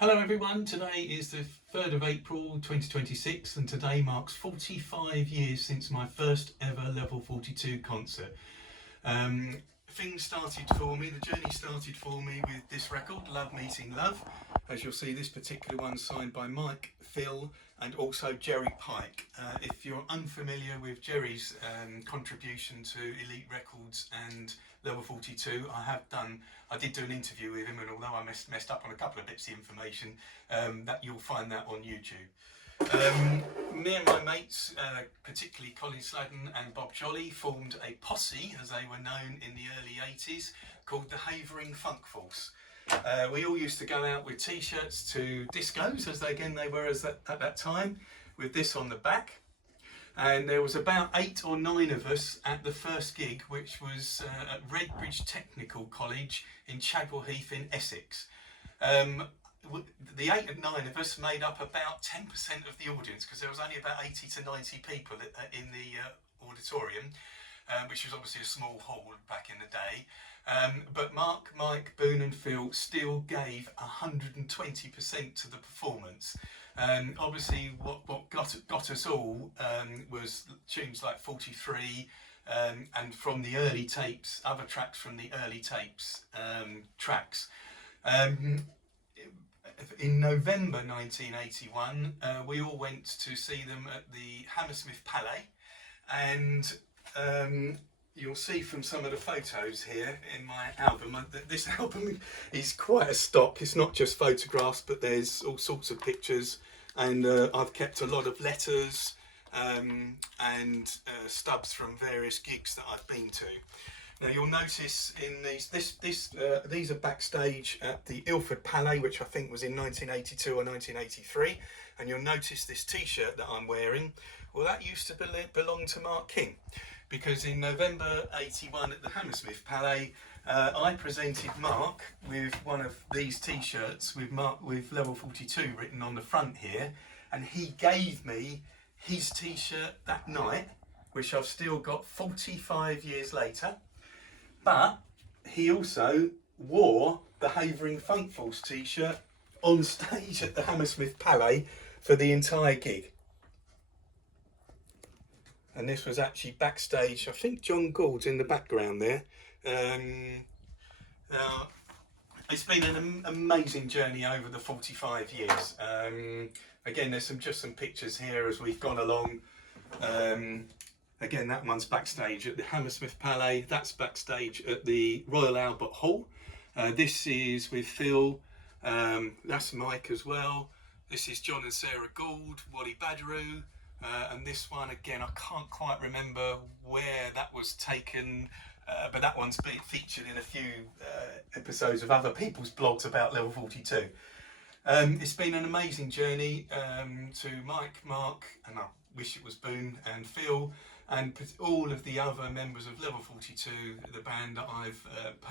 Hello everyone, today is the 3rd of April 2026 and today marks 45 years since my first ever Level 42 concert. Things started for me, the journey started for me with this record, Love Meeting Love. As you'll see, this particular one signed by Mike, Phil and also Jerry Pike. If you're unfamiliar with Jerry's contribution to Elite Records and Level 42, I did do an interview with him, and although I messed up on a couple of bits of information, that you'll find that on YouTube. Me and my mates, particularly Colin Sladden and Bob Jolly, formed a posse, as they were known in the early 80s, called the HAVERING FUNK FORCE. We all used to go out with t-shirts to discos, as they were at that time, with this on the back. And there was about 8 or 9 of us at the first gig, which was at Redbridge Technical College in Chadwell Heath in Essex. The 8 and 9 of us made up about 10% of the audience, because there was only about 80 to 90 people in the auditorium, which was obviously a small hall back in the day. But Mark, Mike, Boone and Phil still gave 120% to the performance. Obviously what got us all was tunes like 43 and from the early tapes, other tracks from the early tapes tracks. In November 1981, we all went to see them at the Hammersmith Palais, and you'll see from some of the photos here in my album that this album is quite a stock. It's not just photographs, but there's all sorts of pictures, and I've kept a lot of letters and stubs from various gigs that I've been to. Now you'll notice in these are backstage at the Ilford Palais, which I think was in 1982 or 1983, and you'll notice this t-shirt that I'm wearing. Well, that used to belong to Mark King, because in November 81 at the Hammersmith Palais, I presented Mark with one of these t-shirts with Level 42 written on the front here, and he gave me his t-shirt that night, which I've still got 45 years later. But he also wore the HAVERING FUNK FORCE t-shirt on stage at the Hammersmith Palais for the entire gig. And this was actually backstage. I think John Gould's in the background there. It's been an amazing journey over the 45 years. Again, there's just some pictures here as we've gone along. Again, that one's backstage at the Hammersmith Palais. That's backstage at the Royal Albert Hall. This is with Phil. That's Mike as well. This is John and Sarah Gould, Wally Badarou. And this one, again, I can't quite remember where that was taken, but that one's been featured in a few episodes of other people's blogs about Level 42. It's been an amazing journey to Mike, Mark, and I wish it was Boone, and Phil, and all of the other members of Level 42, the band that I've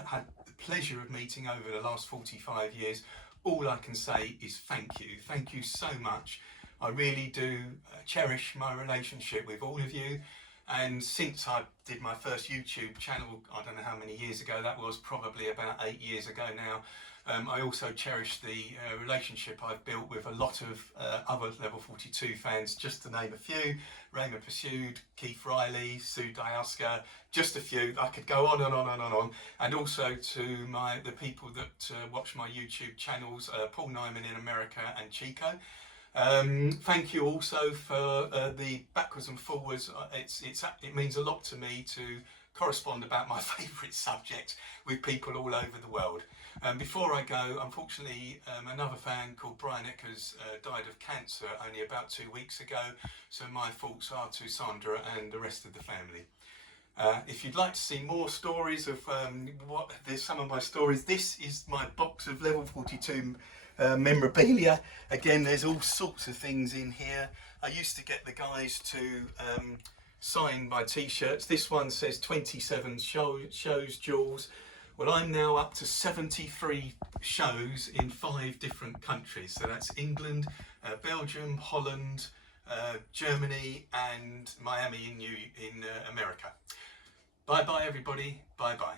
had the pleasure of meeting over the last 45 years. All I can say is thank you. Thank you so much. I really do cherish my relationship with all of you. And since I did my first YouTube channel, I don't know how many years ago that was, probably about 8 years ago now, I also cherish the relationship I've built with a lot of other Level 42 fans, just to name a few. Raymond Pursued, Keith Riley, Sue Diaska, just a few. I could go on and on and on. And also to the people that watch my YouTube channels, Paul Nyman in America and Chico. Thank you also for the backwards and forwards. It means a lot to me to correspond about my favourite subject with people all over the world. Before I go, unfortunately, another fan called Brian Eckers died of cancer only about 2 weeks ago, so my thoughts are to Sandra and the rest of the family. If you'd like to see more stories of there's some of my stories, this is my box of Level 42 memorabilia. Again, there's all sorts of things in here. I used to get the guys to sign my t-shirts. This one says 27 shows, Jules. Well, I'm now up to 73 shows in 5 different countries. So that's England, Belgium, Holland, Germany and Miami in America. Bye bye everybody, bye bye.